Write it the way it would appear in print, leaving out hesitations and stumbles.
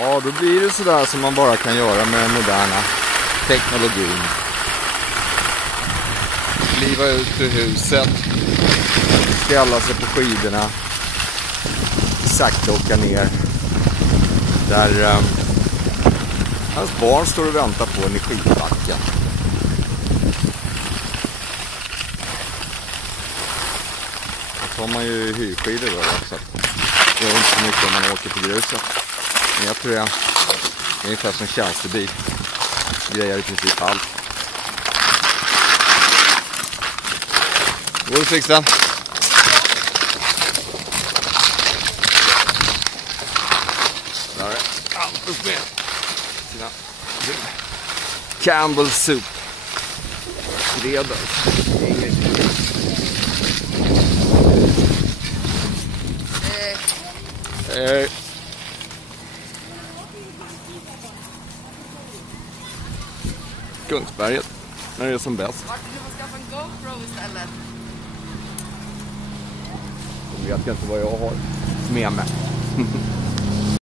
Ja, då blir det sådär som man bara kan göra med den moderna teknologin. Kliva ut ur huset, ställa sig på skidorna, sakta åka ner. Där hans barn står och väntar på en i skidbacken. Så har man ju hyrskidor då, så det är inte så mycket om man åker på gruset. Men jag tror det är ungefär som tjänstebil. Grejer i princip allt. Går du fixa? Där är Hampus med sina Campbell Soup. Greder. Kungsberget, när det är som bäst. Martin, du får skaffa en GoPro istället. Jag vet inte vad jag har med mig.